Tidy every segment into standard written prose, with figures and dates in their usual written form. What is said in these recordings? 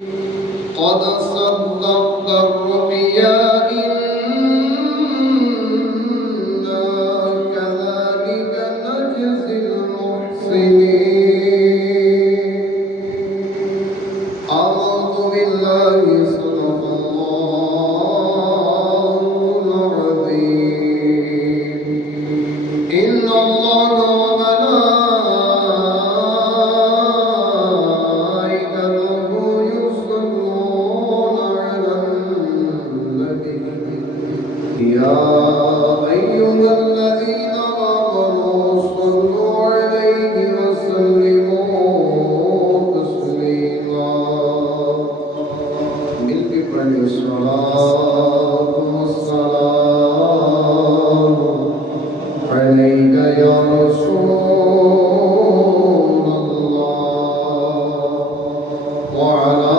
قد صدقت الرؤيا إنا كذلك نجزي المحسنين أعوذ بالله صدق الله العظيم إن الله وملائكته يصلون على النبي يا أيها الذين آمنوا صلوا عليه وسلموا تسليما مل کے پڑھیں الصلاة والسلام عليك يا رسول الله وعلى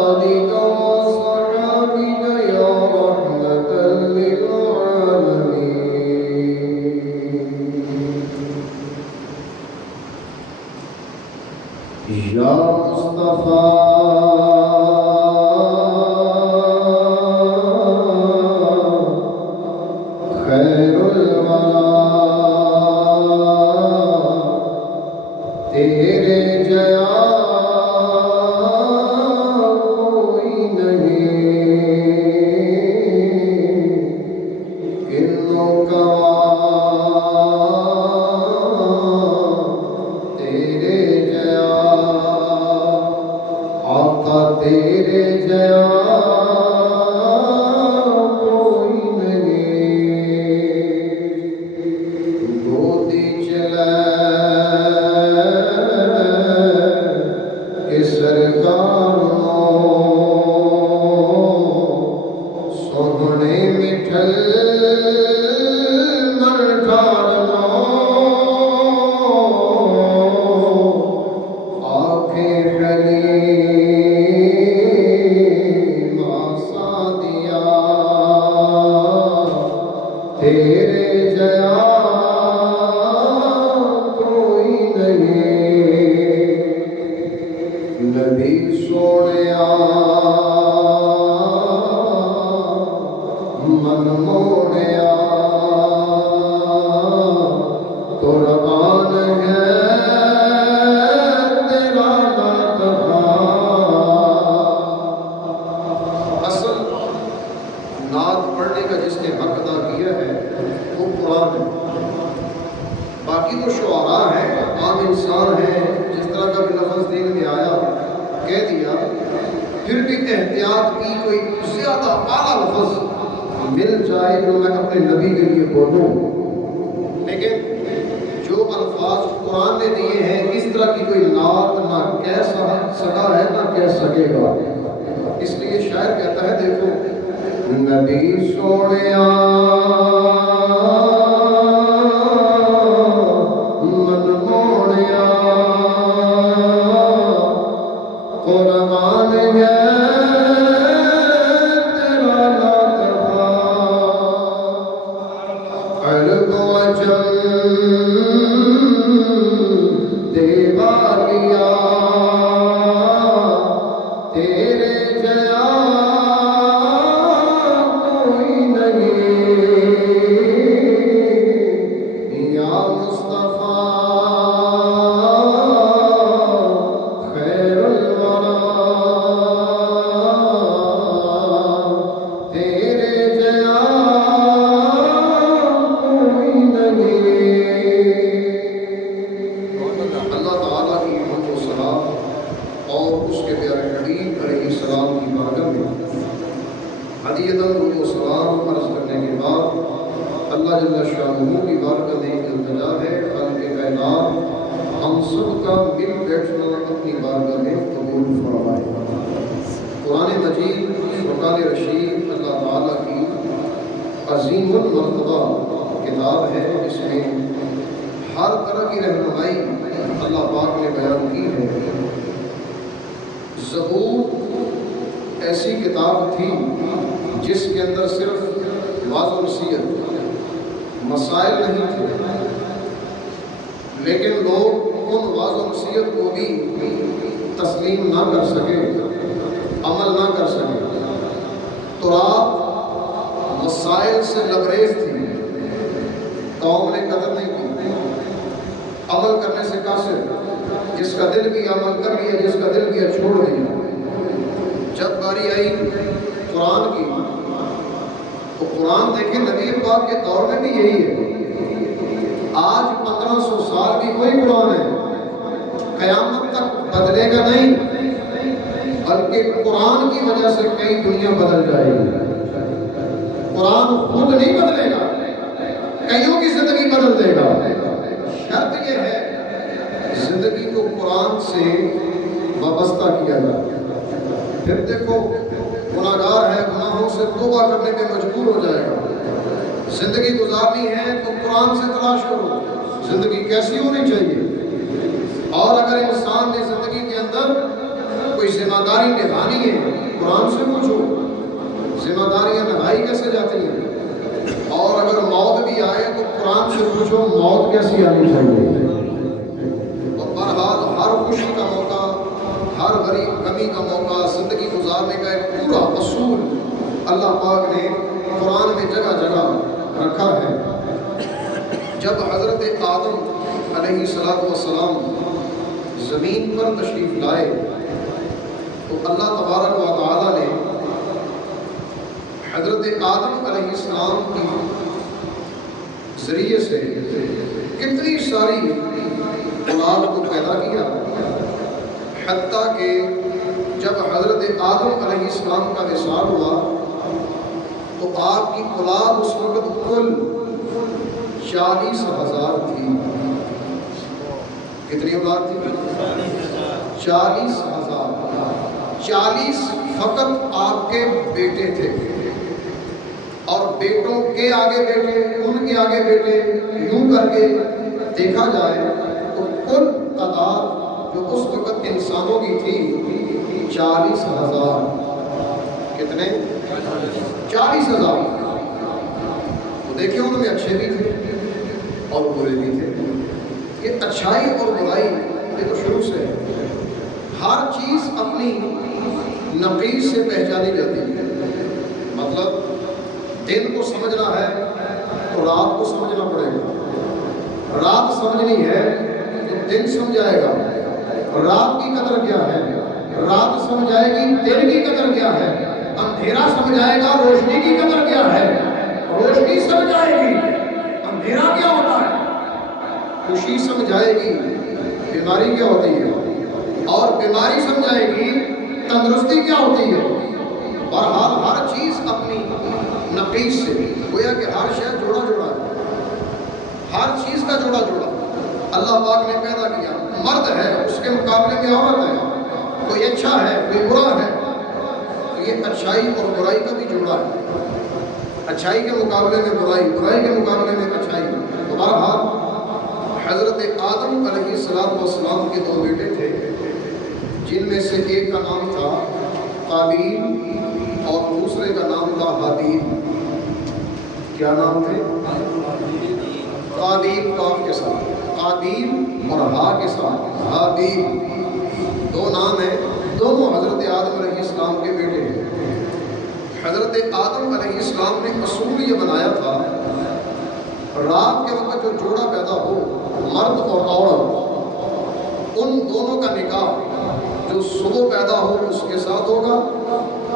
آلك وصحبك يا رحمة للعالمين يا مصطفى خیر الورى تیرے جیا کوئی نہیں کنوں کا تیرے جیا آقا تیرے جیا تیرے جیا کوئی نہیں نبی سونیا من موڑیا قربان ہے تیرا ناتھا اصل نعت پڑھنے کا جس نے حق ادا کیا ہے وہ قرآن ہے باقی تو شعراء ہیں عام انسان ہیں جس طرح کا بھی لفظ دین میں آیا کہہ دیا پھر بھی احتیاط کی کوئی زیادہ اعلیٰ لفظ مل جائے جو میں اپنے نبی کے لیے بولوں لیکن جو الفاظ قرآن نے دیے ہیں اس طرح کی کوئی نعت نہ کہہ سکا ہے نہ کہہ سکے گا اس لیے شاعر کہتا ہے دیکھو نبی سونیا من موڑیا قربان ہے تیرا ناتھا عرب و عجم دیوالیا تیرے جیا اللہ جل شانہ کی بارگاہ میں التجا ہے خالق کائنات ہم سب کا مل بیٹھنا اپنی بارگاہ میں قبول فرمائے قرآن مجید فرقان رشید اللہ تعالیٰ کی عظیم المرتبہ کتاب ہے اس میں ہر طرح کی رہنمائی اللہ پاک نے بیان کی ہے زبور ایسی کتاب تھی جس کے اندر صرف واضح و نصیحت مسائل نہیں تھے لیکن لوگ ان واضح و نصیحت کو بھی تسلیم نہ کر سکے، عمل نہ کر سکے، تو رات مسائل سے لبریز تھی، قوم نے قدر نہیں کی، عمل کرنے سے قاصر، جس کا دل بھی عمل کر لیا، جس کا دل بھی چھوڑ دیا۔ جب باری آئی قرآن کی، تو قرآن دیکھیں نبی پاک کے دور میں بھی یہی ہے۔ آج 1500 سال بھی کوئی قرآن ہے، قیامت تک بدلے گا نہیں، بلکہ قرآن کی وجہ سے کئی دنیا بدل جائے گی۔ قرآن خود نہیں بدلے گا، کئیوں کی زندگی بدل دے گا۔ شرط یہ ہے زندگی کو قرآن سے وابستہ کیا جائے۔ پھر دیکھو گناہگار ہے، گناہوں سے توبہ کرنے پہ مجبور ہو جائے گا۔ زندگی گزارنی ہے تو قرآن سے تلاش کرو زندگی کیسی ہونی چاہیے، اور اگر انسان نے زندگی کے اندر کوئی ذمہ داری نبھانی ہے، قرآن سے پوچھو ذمہ داریاں نبھائی کیسے جاتی ہیں، اور اگر موت بھی آئے تو قرآن سے پوچھو موت کیسی آنی چاہیے۔ تو بہرحال ہر خوشی کا موقع، ہر غمی کا موقع، زندگی گزارنے کا ایک پورا اصول اللہ پاک نے قرآن میں جگہ جگہ رکھا ہے۔ جب حضرت آدم علیہ السلام زمین پر تشریف لائے تو اللہ تبارک و تعالی نے حضرت آدم علیہ السلام کی ذریعے سے کتنی ساری اولاد کو پیدا کیا، حتیٰ کہ جب حضرت آدم علیہ السلام کا وصال ہوا تو آپ کی اولاد اس وقت کل 40,000 تھی۔ کتنی اولاد تھی؟ 40,000۔ 40 فقط آپ کے بیٹے تھے، اور بیٹوں کے آگے بیٹے، ان کے آگے بیٹے، یوں کر کے دیکھا جائے تو کل تعداد جو اس وقت انسانوں کی تھی 40,000۔ کتنے؟ 40,000۔ تو دیکھیں ان میں اچھے بھی تھے اور برے بھی تھے۔ یہ اچھائی اور برائی یہ تو شروع سے ہے، ہر چیز اپنی نقیض سے پہچانی جاتی ہے۔ مطلب دن کو سمجھنا ہے تو رات کو سمجھنا پڑے گا، رات سمجھنی ہے تو دن سمجھائے گا، رات کی قدر کیا ہے، رات سمجھائے گی دن کی قدر کیا ہے، اندھیرا سمجھائے گا روشنی کی قدر کیا ہے، روشنی سمجھائے گی اندھیرا کیا ہوتا ہے، خوشی سمجھائے گی بیماری کیا ہوتی ہے، اور بیماری سمجھائے گی تندرستی کیا ہوتی ہے۔ بہرحال ہر چیز اپنی نقیض سے، گویا کہ ہر شے جوڑا جوڑا ہے، ہر چیز کا جوڑا جوڑا اللہ پاک نے پیدا کیا۔ مرد ہے اس کے مقابلے میں عورت ہے، کوئی اچھا ہے کوئی برا ہے، یہ اچھائی اور برائی کا بھی جوڑا ہے، اچھائی کے مقابلے میں برائی، برائی کے مقابلے میں اچھائی۔ تو بہرحال حضرت آدم علیہ السلام کے 2 بیٹے تھے، جن میں سے ایک کا نام تھا قابیل اور دوسرے کا نام تھا حابیل۔ کیا نام تھے؟ قابیل قاف کے ساتھ، قابیل اور ہا کے ساتھ حابیل، 2 نام ہیں، دونوں حضرت آدم علیہ السلام کے بیٹے ہیں۔ حضرت آدم علیہ السلام نے اصول یہ بنایا تھا، رات کے وقت جو جوڑا پیدا ہو، مرد اور عورت، ان دونوں کا نکاح جو صبح پیدا ہو اس کے ساتھ ہوگا،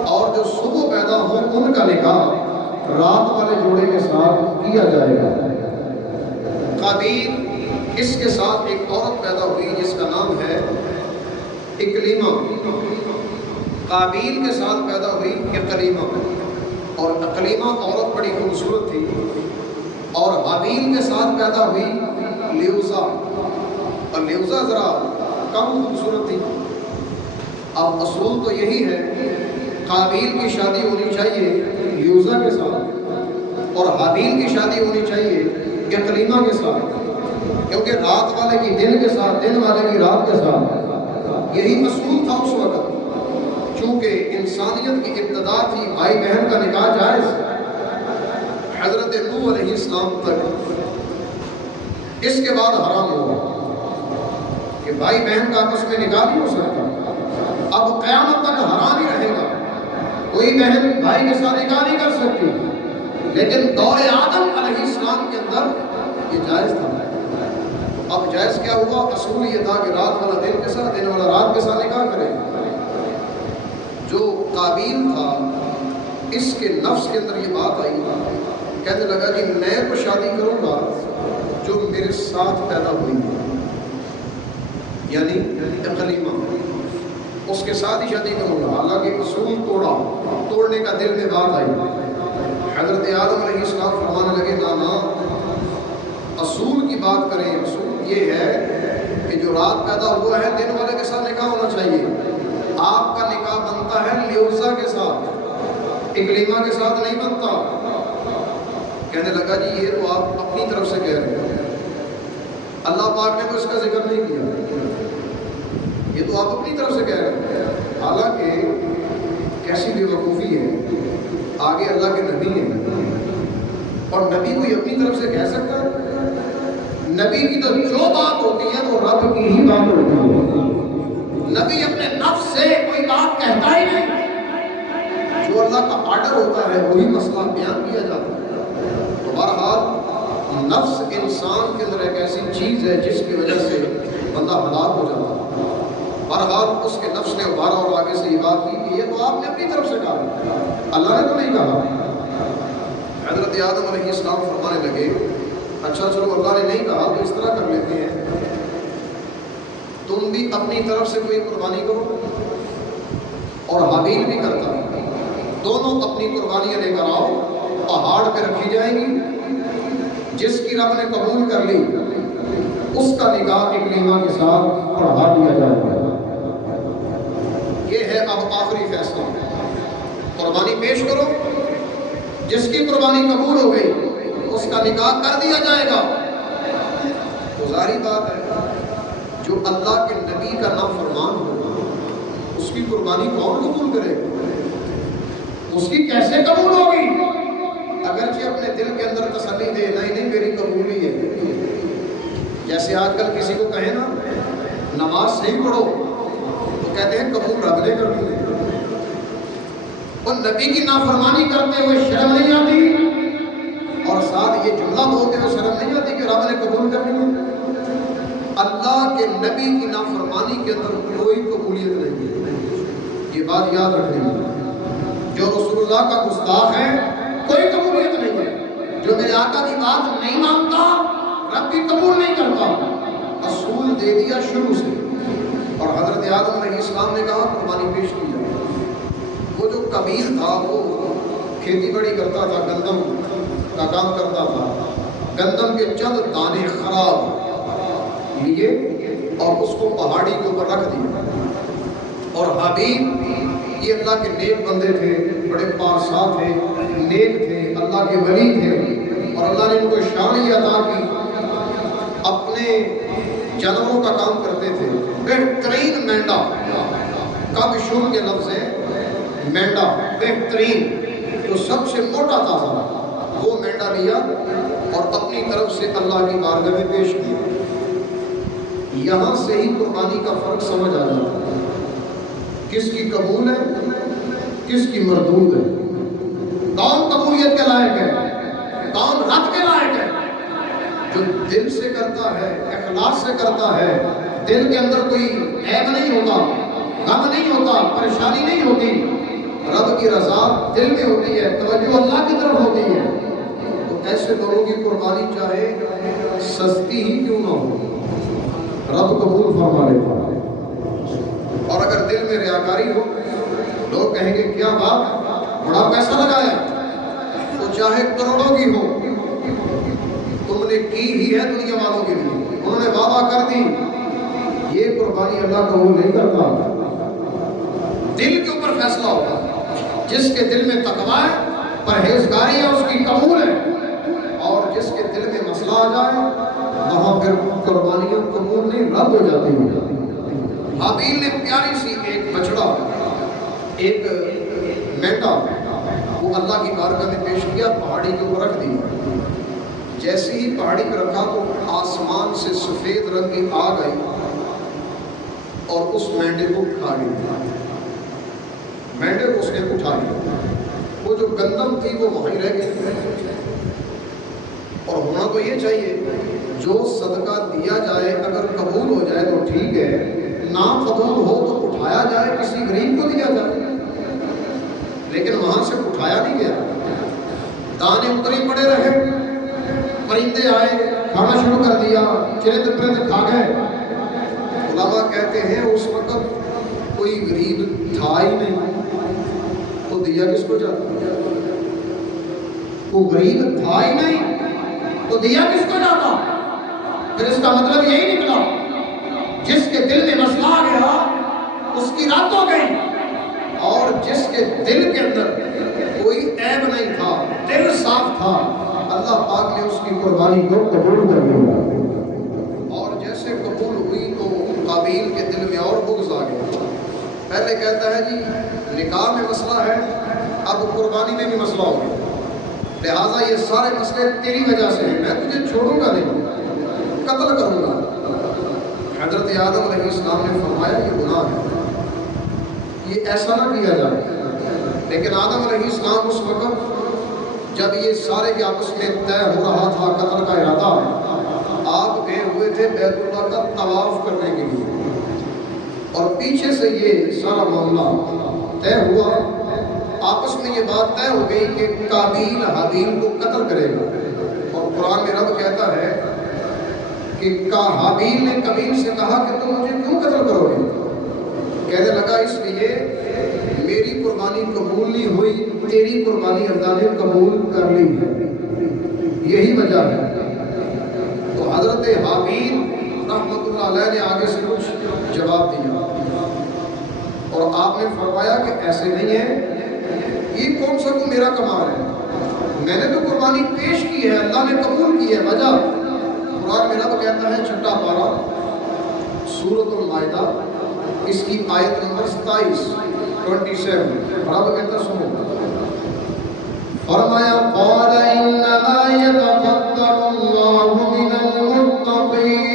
اور جو صبح پیدا ہو ان کا نکاح رات والے جوڑے کے ساتھ کیا جائے گا۔ قابیل، اس کے ساتھ ایک عورت پیدا ہوئی جس کا نام ہے اکلیمہ، قابیل کے ساتھ پیدا ہوئی اکلیمہ، اور اکلیمہ عورت بڑی خوبصورت تھی، اور حابیل کے ساتھ پیدا ہوئی لیوزا، اور لیوزا ذرا کم خوبصورت تھی۔ اب اصول تو یہی ہے، قابیل کی شادی ہونی چاہیے لیوزا کے ساتھ، اور حابیل کی شادی ہونی چاہیے اکلیمہ کے ساتھ، کیونکہ رات والے کی دن کے ساتھ، دن والے کی رات کے ساتھ، یہی اصول تھا اس وقت۔ چونکہ انسانیت کی ابتدا تھی، بھائی بہن کا نکاح جائز، حضرت نوح علیہ السلام تک، اس کے بعد حرام ہوا کہ بھائی بہن کا آپس میں نکاح نہیں ہو سکتا۔ اب قیامت تک حرام ہی رہے گا، کوئی بہن بھائی کے ساتھ نکاح نہیں کر سکتی، لیکن دور آدم علیہ السلام کے اندر یہ جائز تھا۔ اب جائز کیا ہوا؟ اصول یہ تھا کہ رات والا دن کے ساتھ، دن والا رات کے ساتھ نکاح کرے۔ جو قابیل تھا اس کے نفس کے اندر یہ بات آئی، کہنے لگا جی میں تو شادی کروں گا جو میرے ساتھ پیدا ہوئی، یعنی اقلیمہ، اس کے ساتھ ہی شادی کروں گا۔ حالانکہ اصول توڑنے کا دل میں بات آئی۔ حضرت آدم علیہ السلام فرمانے لگے نانا، اصول کی بات کریں، اصول یہ ہے کہ جو رات پیدا ہوا ہے دن والے کے ساتھ نکاح ہونا چاہیے۔ آپ کا نکاح بنتا ہے لیوزا کے ساتھ، اقلیمہ کے ساتھ نہیں بنتا۔ کہنے لگا جی یہ تو آپ اپنی طرف سے کہہ رہے ہیں، اللہ پاک نے تو اس کا ذکر نہیں کیا، یہ تو آپ اپنی طرف سے کہہ رہے ہیں۔ حالانکہ کیسی بے وقوفی ہے، آگے اللہ کے نبی ہیں اور نبی کوئی اپنی طرف سے کہہ سکتا ہے؟ نبی کی تو جو بات ہوتی ہے وہ رب کی ہی بات ہوتی ہے۔ نبی اپنے نفس سے کوئی بات کہتا ہی نہیں، جو اللہ کا آرڈر ہوتا ہے وہی مسئلہ بیان کیا جاتا ہے۔ تو بہرحال نفس انسان کے اندر ایک ایسی چیز ہے جس کی وجہ سے بندہ ہلاک ہو جاتا ہے۔ بہرحال اس کے نفس نے ابھارا اور آگے سے یہ بات کی کہ یہ تو آپ نے اپنی طرف سے کہا، اللہ نے تو نہیں کہا۔ حضرت آدم علیہ السلام فرمانے لگے اچھا چلو اللہ نے نہیں کہا تو اس طرح کر لیتے ہیں، تم بھی اپنی طرف سے کوئی قربانی کرو اور حابیل بھی کرتا، دونوں اپنی قربانیاں لے کر آؤ، پہاڑ پہ رکھی جائیں گی، جس کی رب نے قبول کر لی اس کا نکاح اقلیمہ کے ساتھ پڑھا دیا جائے گا۔ یہ ہے اب آخری فیصلہ، قربانی پیش کرو، جس کی قربانی قبول ہو گئی اس کا نکاح کر دیا جائے گا۔ تو ظاہری بات ہے جو اللہ کے نبی کا نافرمان ہوگا اس کی قربانی کون قبول کرے گا؟ اس کی کیسے قبول ہوگی؟ اگرچہ اپنے دل کے اندر تسلی دے نہیں میری قبول ہی ہے، جیسے آج کل کسی کو کہے نا نماز صحیح پڑھو تو کہتے ہیں قبول رب نے کر دی، اور نبی کی نافرمانی کرتے ہوئے شرم نہیں آتی، اور ساتھ یہ جملہ بولتے ہوئے شرم نہیں آتی کہ رب نے قبول کر لی۔ اللہ کے نبی کی نافرمانی کے اندر کوئی قبولیت نہیں ہے، یہ بات یاد رکھنی ہے۔ جو رسول اللہ کا گستاخ ہے کوئی قبولیت نہیں ہے، جو میرے آقا کی بات نہیں مانتا رب بھی قبول نہیں کرتا۔ اصول دے دیا شروع سے، اور حضرت آدم علیہ السلام نے کہا قربانی پیش کی جائے۔ وہ جو قبیل تھا وہ کھیتی باڑی کرتا تھا، گندم کا کام کرتا تھا، گندم کے چند دانے خراب لیے اور اس کو پہاڑی کے اوپر رکھ دیا، اور حابیل یہ اللہ کے نیک بندے تھے، بڑے پارسا تھے، نیک تھے، اللہ کے ولی تھے، اور اللہ نے ان کو شان ہی عطا کی، اپنے جانوروں کا کام کرتے تھے۔ بہترین مینڈا، کبشون کے لفظ ہے مینڈا، بہترین جو سب سے موٹا تھا وہ مینڈا لیا اور اپنی طرف سے اللہ کی بارگاہ میں پیش کیا۔ یہاں سے ہی قربانی کا فرق سمجھ آ جاتا ہے، کس کی قبول ہے کس کی مردود ہے، کون قبولیت کے لائق ہے کون رد کے لائق ہے۔ جو دل سے کرتا ہے، اخلاص سے کرتا ہے، دل کے اندر کوئی عیب نہیں ہوتا، غم نہیں ہوتا، پریشانی نہیں ہوتی، رب کی رضا دل میں ہوتی ہے، توجہ اللہ کی طرف ہوتی ہے، تو ایسے لوگوں کی قربانی چاہے سستی ہی کیوں نہ ہو رب قبول فرما لیتا ہے۔ اور اگر دل میں ریاکاری ہو، لوگ کہیں گے کیا بات بڑا پیسہ لگایا، تو چاہے کروڑوں کی ہو، تم نے کی ہی ہے دنیا والوں کے لیے، انہوں نے وعدہ کر دی، یہ قربانی اللہ قبول نہیں کرتا۔ دل کے اوپر فیصلہ ہوگا، جس کے دل میں تقویٰ ہے، پرہیزگاری ہے، اس کی قبول ہے، اور جس کے دل میں مسئلہ آ جائے وہاں پھر قربانیاں قبول نہیں، رد ہو جاتی ہیں۔ حابیل نے پیاری سی ایک بچڑا، ایک مینڈا، وہ اللہ کی بارگاہ میں پیش کیا، پہاڑی کے اوپر رکھ دیا۔ جیسے ہی پہاڑی پہ رکھا تو آسمان سے سفید رنگ کی آگ آئی اور اس مینڈے کو کھا گئی۔ مینڈک اس نے اٹھائی، وہ جو گندم تھی وہ وہیں رہ گئی۔ اور ہونا تو یہ چاہیے جو صدقہ دیا جائے اگر قبول ہو جائے تو ٹھیک ہے، نہ قبول ہو تو اٹھایا جائے، کسی غریب کو دیا جائے، لیکن وہاں سے اٹھایا نہیں گیا، دانے اتری پڑے رہے، پرندے آئے کھانا شروع کر دیا، چرند پرند کھا گئے۔ علماء کہتے ہیں اس وقت کوئی غریب تھا ہی نہیں، تو دیا کس کو جاتا؟ وہ غریب تھا ہی نہیں تو دیا کس کو جاتا؟ پھر اس کا مطلب یہی نکلا جس کے دل میں مسئلہ آ گیا اس کی رات ہو گئی، اور جس کے دل کے اندر کوئی عیب نہیں تھا، دل صاف تھا، اللہ پاک نے اس کی قربانی کو قبول کر لیا۔ اور جیسے قبول ہوئی تو قابیل کے دل میں اور بغض آ گیا۔ پہلے کہتا ہے جی نکاح میں مسئلہ ہے، اب قربانی میں بھی مسئلہ ہو گیا، لہٰذا یہ سارے مسئلے تیری وجہ سے ہیں، میں تجھے چھوڑوں گا نہیں، قتل کروں گا۔ حضرت آدم علیہ السلام نے فرمایا یہ گناہ ہے، یہ ایسا نہ کیا جائے۔ لیکن آدم علیہ السلام اس وقت جب یہ سارے کے آپس میں طے ہو رہا تھا قتل کا ارادہ، آپ گئے ہوئے تھے بیت اللہ کا طواف کرنے کے لیے، اور پیچھے سے یہ سارا معاملہ طے ہوا، آپس میں یہ بات طے ہو گئی کہ قابیل حابیل کو قتل کرے گا۔ اور قرآن میں رب کہتا ہے کہ حابیل نے قابیل سے کہا کہ تم مجھے کیوں قتل کرو گے؟ کہنے لگا اس لیے میری قربانی قبول نہیں ہوئی، تیری قربانی اللہ نے قبول کر لی ہے، یہی وجہ ہے۔ تو حضرت حابیل رحمۃ اللہ علیہ نے آگے سے کچھ جواب دیا، اور آپ نے فرمایا کہ ایسے نہیں ہے، یہ کون سا کو میرا کمال ہے، میں نے تو قربانی پیش کی ہے، اللہ نے قبول کی ہے، وجہ قرآن میں رب کہتا ہے 6 پارہ سورۃ المائدہ، اس کی آیت نمبر 27 رب کہتا سنو، فرمایا قال انما يتقبل الله من المتقين۔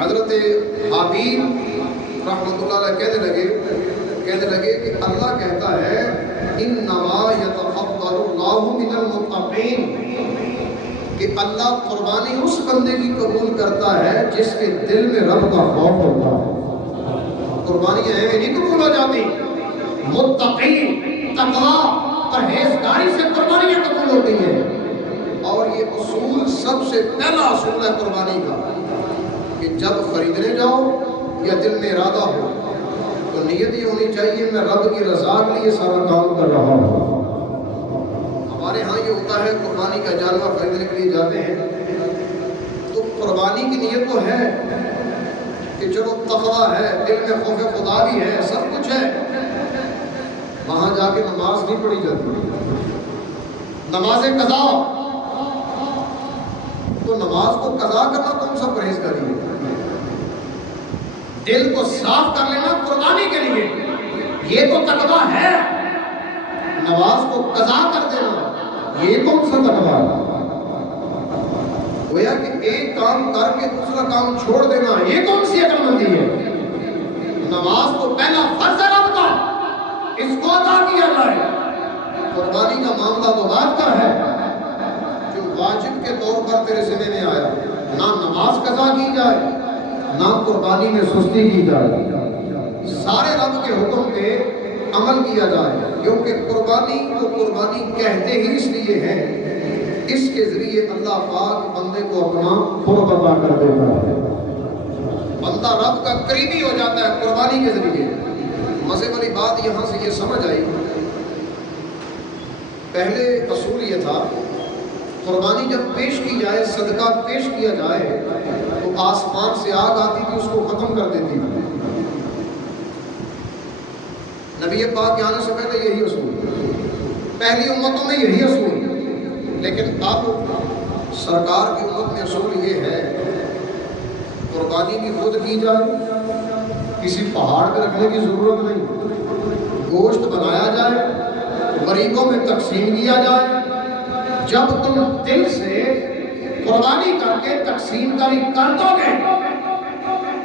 حضرت حابیل رحمۃ اللہ علیہ کہنے لگے کہ اللہ کہتا ہے انما یتقبل اللہ من المتقین، کہ اللہ قربانی اس بندے کی قبول کرتا ہے جس کے دل میں رب کا خوف ہوتا ہے۔ قربانیاں ہیں نہیں قبول ہو جاتی، متقین تقویٰ پرہیزگاری سے قربانیاں قبول ہوتی ہیں۔ اور یہ اصول سب سے پہلا اصول ہے قربانی کا کہ جب خریدنے جاؤ یا دل میں ارادہ ہو تو نیت یہ ہونی چاہیے میں رب کی رضا کے لیے سارا کام کر رہا ہوں۔ ہمارے ہاں یہ ہوتا ہے قربانی کا جانور خریدنے کے لیے جاتے ہیں تو قربانی کی نیت تو ہے کہ چلو تقویٰ ہے، دل میں خوف خدا بھی ہے، سب کچھ ہے، وہاں جا کے نماز نہیں پڑھی جاتی، نماز قضا، تو نماز کو قضا کرنا کون سا پرہیزگاری ہے؟ دل کو صاف کر لینا قربانی کے لیے یہ تو تقویٰ ہے، نماز کو قضا کر دینا یہ کون سا تقویٰ ہے؟ گویا کہ ایک کام کر کے دوسرا کام چھوڑ دینا یہ کون سی عقل مندی ہے؟ نماز تو پہلا فرض ہے رب کا، اس کو ادا کیا جائے، قربانی کا معاملہ تو بعد کا ہے جو واجب کے طور پر تیرے ذمہ میں آیا۔ نہ نماز قضا کی جائے نہ قربانی میں سستی کی جائے، سارے رب کے حکم پہ عمل کیا جائے، کیونکہ قربانی کو قربانی کہتے ہی اس لیے ہے اس کے ذریعے اللہ پاک بندے کو اپنا قرب عطا کر دیتا ہے، بندہ رب کا قریبی ہو جاتا ہے قربانی کے ذریعے۔ مزے والی بات یہاں سے یہ سمجھ آئی، پہلے اصول یہ تھا قربانی جب پیش کی جائے، صدقہ پیش کیا جائے تو آسمان سے آگ آتی تھی اس کو ختم کر دیتی تھی، نبی پاک کے آنے سے پہلے یہی اصول، پہلی امتوں میں یہی اصول، لیکن اب سرکار کی امت میں اصول یہ ہے قربانی بھی خود کی جائے، کسی پہاڑ پہ رکھنے کی ضرورت نہیں، گوشت بنایا جائے، غریبوں میں تقسیم کیا جائے، جب تم دل سے قربانی کر کے تقسیم کاری کر دو گے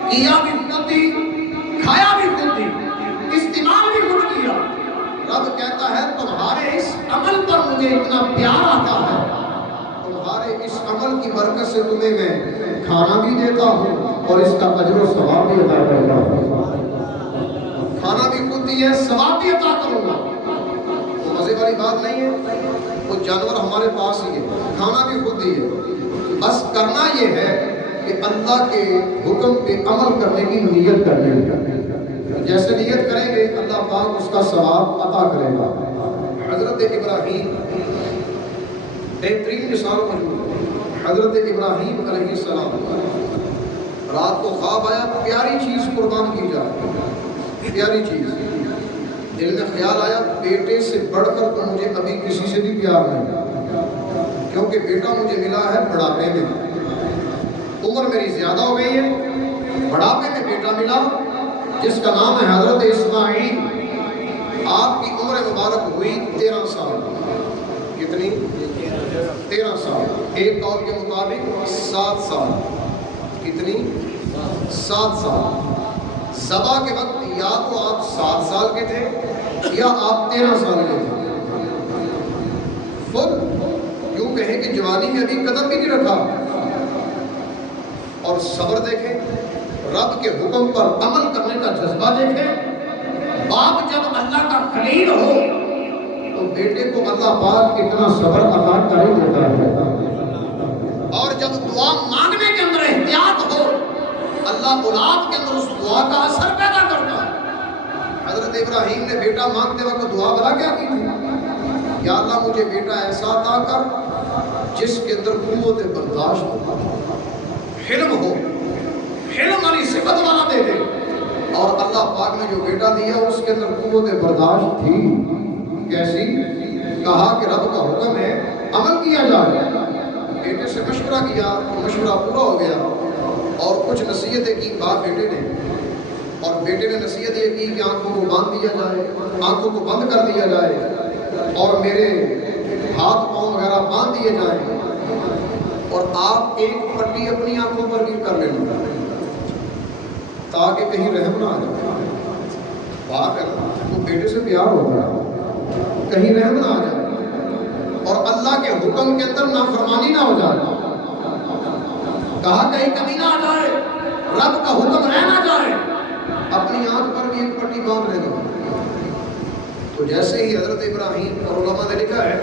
کیا بھی خود ہی، کھایا بھی خود ہی، استعمال بھی خود کیا۔ رب کہتا ہے تمہارے اس عمل پر مجھے اتنا پیار آتا ہے، تمہارے اس عمل کی برکت سے تمہیں میں کھانا بھی دیتا ہوں اور اس کا اجر و ثواب بھی عطا کرتا ہوں۔ کھانا بھی خود ہی ہے، ثواب بھی عطا کروں گا۔ تو مزے والی بات نہیں ہے، وہ جانور ہمارے پاس ہی ہے، کھانا بھی خود ہی ہے، بس کرنا یہ ہے کہ اللہ کے حکم پہ عمل کرنے کی نیت کرنی ہے۔ جیسے نیت کریں گے اللہ پاک اس کا ثواب عطا کرے گا۔ حضرت ابراہیم بہترین مثال موجود ہے۔ حضرت ابراہیم علیہ السلام رات کو خواب آیا، پیاری چیز قربان کی جائے، پیاری چیز، دل میں خیال آیا بیٹے سے بڑھ کر تو مجھے ابھی کسی سے بھی پیار نہیں، کیونکہ بیٹا مجھے ملا ہے بڑھاپے میں، عمر میری زیادہ ہو گئی ہے، بڑھاپے میں بیٹا ملا جس کا نام ہے حضرت اسماعیل۔ آپ کی عمر مبارک ہوئی 13 سال۔ کتنی؟ 13 سال۔ ایک قول کے مطابق 7 سال۔ کتنی؟ 7 سال۔ ذبح کے وقت یا تو آپ 7 سال کے تھے یا آپ 13 سال کے تھے۔ خود یوں کہیں کہ جوانی میں ابھی قدم بھی نہیں رکھا، اور صبر دیکھیں، رب کے حکم پر عمل کرنے کا جذبہ دیکھیں۔ باپ جب اللہ کا خلیل ہو تو بیٹے کو اللہ پاک اتنا صبر عطا کر ہی دیتا ہے، اور جب دعا مانگنے کے اندر احتیاط ہو اللہ اولاد کے اندر اس دعا کا اثر پیدا کرتا ہے۔ حضرت ابراہیم نے بیٹا مانگتے وقت دعا بلا کیا کی تھی؟ یا اللہ مجھے بیٹا ایسا عطا کر جس کے اندر قوت برداشت ہو، حلم ہو، حلم والی صفت والا دے دے۔ اور اللہ پاک نے جو بیٹا دیا اس کے اندر قوت برداشت تھی۔ کیسی؟ کہا کہ رب کا حکم ہے عمل کیا جائے۔ بیٹے سے مشورہ کیا، مشورہ پورا ہو گیا اور کچھ نصیحتیں کی باپ بیٹے نے، اور بیٹے نے نصیحت یہ کی کہ آنکھوں کو باندھ دیا جائے، آنکھوں کو بند کر دیا جائے اور میرے ہاتھ پاؤں وغیرہ باندھ دیے جائیں، اور آپ ایک پٹی اپنی آنکھوں پر بھی کر لینا تاکہ کہیں رحم نہ آ جائے۔ بات ہے وہ بیٹے سے پیار ہوگا، کہیں رحم نہ آ جائے اور اللہ کے حکم کے اندر نافرمانی نہ ہو جائے۔ کہا کہیں کمی نہ آ جائے، رب کا حکم رہ نہ جائے، اپنی آنکھ پر بھی ایک پٹی باندھ لے دو۔ تو جیسے ہی حضرت ابراہیم، اور علماء نے لکھا ہے،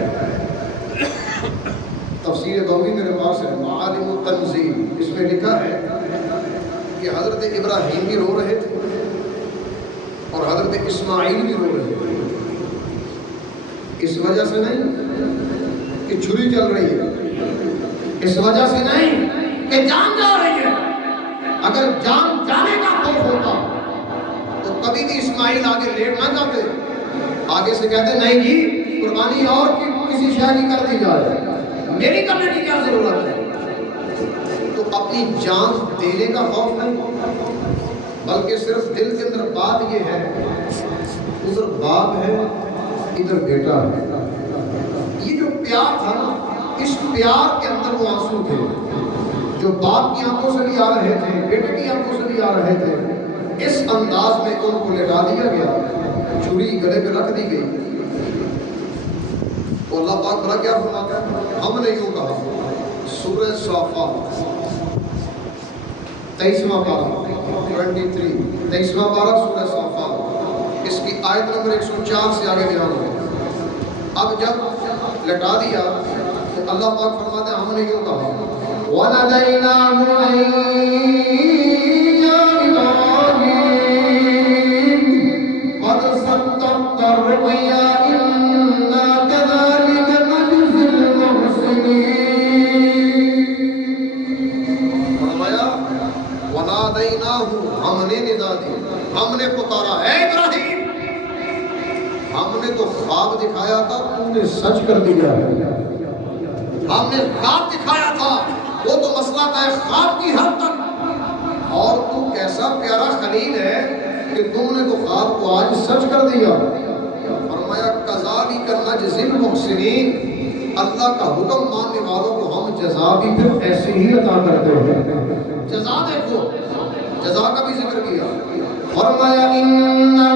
تفسیر بغوی میرے پاس ہے، معالم التنزیل، اس میں لکھا ہے کہ حضرت ابراہیم بھی رو رہے تھے اور حضرت اسماعیل بھی رو رہے تھے۔ اس وجہ سے نہیں کہ چھری چل رہی ہے، اس وجہ سے نہیں کہ جان جا رہی ہے۔ اگر جان جانے کا خوف ہوتا تو کبھی بھی اسماعیل آگے لیٹ نہ جاتے، آگے سے کہتے نہیں جی قربانی اور کسی شے کی کر دی جائے، میری کرنے کی کیا ضرورت ہے۔ تو اپنی جان دینے کا خوف نہیں، بلکہ صرف دل کے اندر بات یہ ہے ادھر باپ ہے ادھر بیٹا ہے۔ یہ جو پیار تھا نا، اس پیار کے اندر وہ آنسو تھے جو باپ کی آنکھوں سے بھی آ رہے تھے، بیٹے کی آنکھوں سے بھی آ رہے تھے۔ اس انداز میں ان کو لٹا دیا گیا، چھری گلے پہ رکھ دی گئی۔ تو اللہ پاک بڑا کیا فرماتا ہے؟ ہم نے یوں کہا، سورہ صافات 23واں پارہ 23واں پارہ سورہ صافات، اس کی آیت نمبر 104 سے آگے بیان ہو۔ اب جب لٹا دیا تو اللہ پاک فرماتے ہیں ہم نے یوں کہا، وَنَدَيْنَاهُ يَا إِبْرَاهِيمُ قَدْ صَدَّقْتَ الرُّؤْيَا إِنَّا كَذَلِكَ نَجْزِي الْمُحْسِنِينَ۔ فرمایا وَنَادَيْنَاهُ، ہم نے ندا دی، ہم نے پکارا، اے ابراہیم، ہم نے تو خواب دکھایا تھا، تو نے سچ کر دیا ہے۔ ہم نے خواب دکھایا تھا، وہ تو مسئلہ ہے خواب کی حد تک، اور تو کیسا پیارا خلیل ہے کہ تم نے تو خواب کو آج سچ کر دیا۔ فرمایا کذالک نجزی المحسنین، اللہ کا حکم ماننے والوں کو ہم جزا بھی پھر ایسے ہی عطا کرتے ہیں۔ جزا دیکھو، جزا کا بھی ذکر کیا. فرمایا ان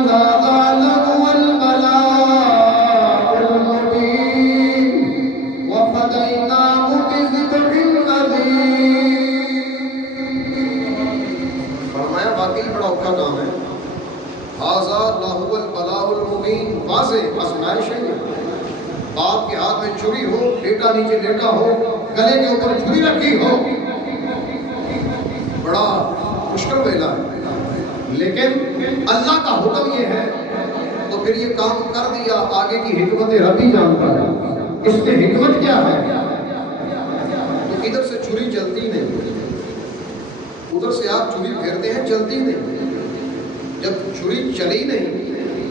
ھذا لهو البلاء المبین وفدیناہ بذبح عظیم. فرمایا واقعی بڑا اوکھا کام ہے. ھذا لهو البلاء المبین، واضح آزمائش ہے. باپ کے ہاتھ میں چھری ہو، بیٹا نیچے لیٹا ہو، گلے کے اوپر چھری رکھی ہو، بڑا مشکل ویلا ہے. لیکن اللہ کا حکم یہ ہے تو پھر یہ کام کر دیا. آگے کی حکمت ربی جانتا ہے. اس میں حکمت کیا ہے؟ تو ادھر سے چھری چلتی نہیں، ادھر سے آپ چھری پھیرتے ہیں، چلتی نہیں. جب چھری چلی نہیں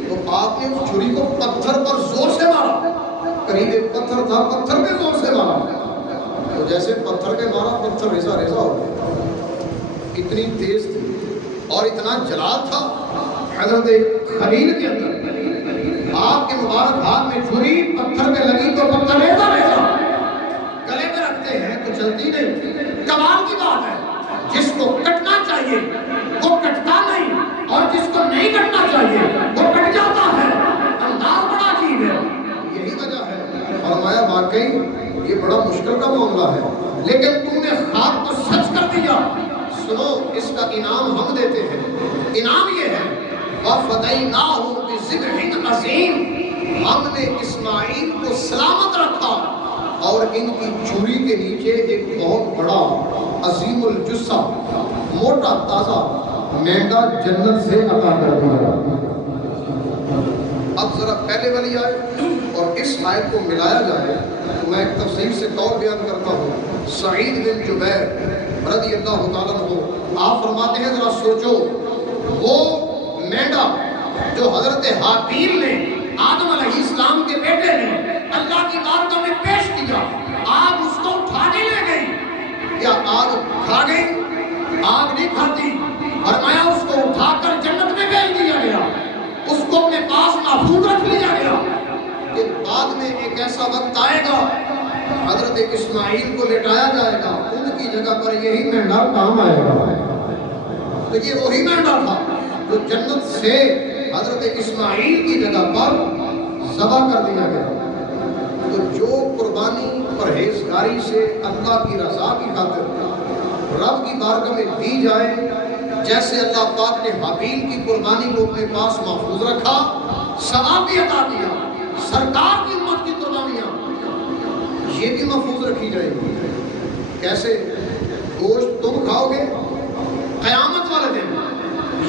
تو آپ نے اس چھری کو پتھر پر زور سے مارا. قریب ایک پتھر تھا، پتھر پہ زور سے مارا تو جیسے پتھر کے مارا پتھر ریزا ریزا ہو گیا. اتنی تیز تھی اور اتنا جلال تھا حضرت خلیل کے اندر. آپ کے مبارک ہاتھ میں چھری پتھر پہ لگی تو پتھر ریزا ریزا، گلے پہ رکھتے ہیں تو چلتی نہیں. کمال کی بات ہے، جس کو کٹنا چاہیے وہ کٹتا نہیں، اور جس کو نہیں کٹنا چاہیے وہ کٹ جاتا ہے. انداز بڑا عجیب ہے. یہی وجہ ہے فرمایا واقعی یہ بڑا مشکل کا معاملہ ہے، لیکن تم نے خواب کو سچ کر دیا. سنو، اس کا انعام ہم دیتے ہیں. انعام یہ ہے وَفَدَيْنَاهُ بِذِبْحٍ عَظِيمٍ، ہم نے اسماعیل کو سلامت رکھا اور ان کی چھری کے نیچے ایک بہت بڑا عظیم الجثہ موٹا تازہ مینڈا جنت سے عطا کر دیا. اب ذرا پہلے والی آیت اور اس آیت کو ملایا جائے تو میں ایک تفصیل سے قول بیان کرتا ہوں. سعید بن جبیر رضی اللہ تعالیٰ عنہ آپ فرماتے ہیں ذرا سوچو، وہ مینڈا جو حضرت حابیل نے آدم علیہ السلام کے بیٹے نے اللہ کی بارگاہ میں پیش کیا، آگ اس کو اٹھا کے لے گئی. کیا آگ کھا گئی؟ آگ نہیں کھاتی. فرمایا اس کو اٹھا کر جنت میں بھیج دیا گیا، اس کو اپنے پاس محفوظ رکھ لیا گیا کہ بعد میں ایک ایسا وقت آئے گا حضرت اسماعیل کو لٹایا جائے گا، ان کی جگہ پر یہی مینڈا کام آئے گا. تو یہ وہی مینڈا تھا جو جنت سے حضرت اسماعیل کی جگہ پر ذبح کر دیا گیا. تو جو قربانی پرہیزگاری سے اللہ کی رضا کی خاطر رب کی بارگاہ میں دی جائے، جیسے اللہ پاک نے حابیل کی قربانی کو اپنے پاس محفوظ رکھا، ثواب بھی عطا کیا. سرکار کی امت کی قربانیاں یہ بھی محفوظ رکھی جائے گی. کیسے؟ گوشت تم کھاؤ گے، قیامت والے دن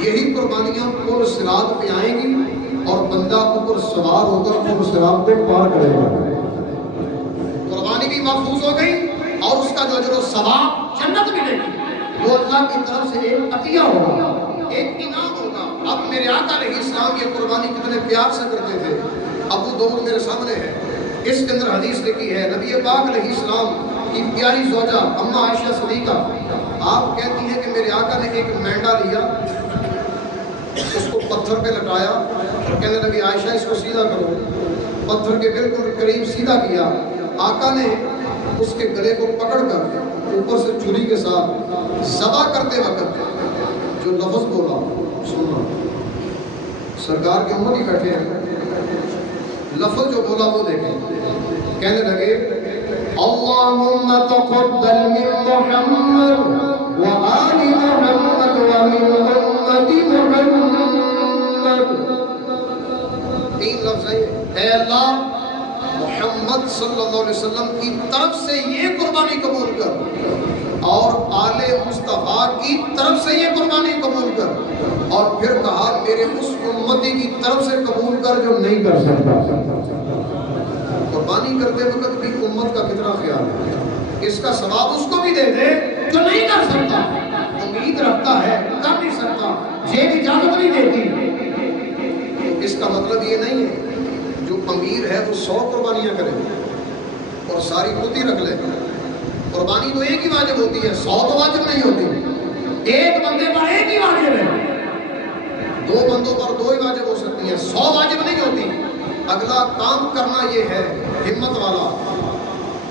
یہی قربانیاں پل صراط پہ آئیں گی اور بندہ اوپر سوار ہو کر پل صراط پہ پار کرے گا. قربانی بھی محفوظ ہو گئی اور اس کا جو اجر و ثواب جنت ملے گی. وہ اللہ کی طرف سے ایک عطیہ ہوگا، ایک انعام ہوگا. اب میرے آقا علیہ السلام یہ قربانی کتنے پیار سے کرتے تھے. ابو داؤد میرے سامنے ہے، اس کے اندر حدیث لکھی ہے نبی پاک علیہ السلام کی پیاری زوجہ اما عائشہ صدیقہ آپ کہتی ہیں کہ میرے آقا نے ایک مینڈا لیا، اس کو پتھر پہ لٹایا اور کہنے لگی عائشہ اس کو سیدھا کرو. پتھر کے بالکل قریب سیدھا کیا. آقا نے اس کے گلے کو پکڑ کر اوپر سے چھری کے ساتھ ذبح کرتے وقت جو لفظ بولا، سننا سرکار کے امت ہی بیٹھے ہیں، لفظ جو بولا وہ دیکھیں. کہنے لگے اللہم تقبل من محمد وآل محمد ومن امت محمد. تین لفظ ہیں. اے اللہ محمد صلی اللہ علیہ وسلم کی طرف سے یہ قربانی قبول کر، اور آل مصطفیٰ کی طرف سے یہ قربانی قبول کر، اور پھر کہا میرے اس امتی کی طرف سے قبول کر جو نہیں کر سکتا. قربانی کرتے وقت بھی امت کا کتنا خیال ہے. اس کا ثواب اس کو بھی دے دے جو نہیں کر سکتا، امید رکھتا ہے کر نہیں سکتا، جیب اجازت نہیں دیتی. تو اس کا مطلب یہ نہیں ہے جو امیر ہے وہ 100 قربانیاں کرے اور ساری خود ہی رکھ لے. قربانی تو ایک ہی واجب ہوتی ہے، 100 تو واجب نہیں ہوتی. ایک بندے پر ایک ہی واجب ہے، 2 بندوں پر 2 ہی واجب ہو سکتی ہیں، 100 واجب نہیں ہوتی. اگلا کام کرنا یہ ہے ہمت والا،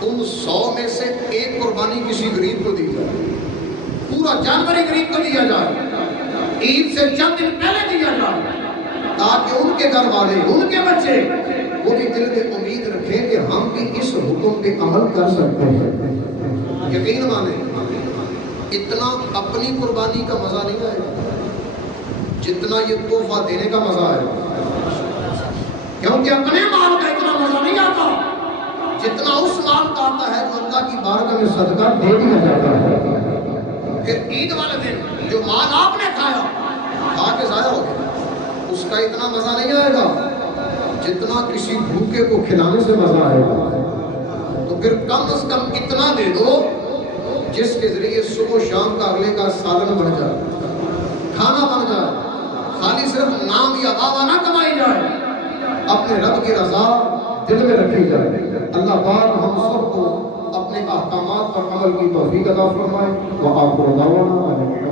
ان 100 میں سے ایک قربانی کسی غریب کو دی جائے، پورا جانور غریب کو دیا جائے. عید سے چند دن پہلے دیا جائے، تاکہ ان کے گھر والے، ان کے بچے وہ بھی دل میں امید رکھیں کہ ہم بھی اس حکم پہ عمل کر سکتے ہیں۔ یقین مانیں اتنا اپنی قربانی کا مزہ نہیں آئے گا جتنا یہ تحفہ دینے کا مزہ آئے گا، کیونکہ اپنے مال کا اتنا مزہ نہیں آتا جتنا اس مال کا آتا ہے جو اللہ کی بارگاہ میں صدقہ دے دیا جاتا ہے۔ پھر عید والے دن جو مال آپ نے کھایا، کھا کے ضائع ہو گیا، اس کا اتنا مزہ نہیں آئے گا جتنا کسی بھوکے کو کھلانے سے مزہ آئے گا۔ تو پھر کم از کم اتنا دے دو جس کے ذریعے صبح و شام کا اگلے کا سالن بن جائے، کھانا بن جائے، خالی صرف نام یا واہ نہ کمائی جائے، اپنے رب کی رضا دل میں رکھی جائے۔ اللہ پاک ہم سب کو اپنے احکامات پر عمل کی توفیق عطا فرمائے۔ وآخر دعوانا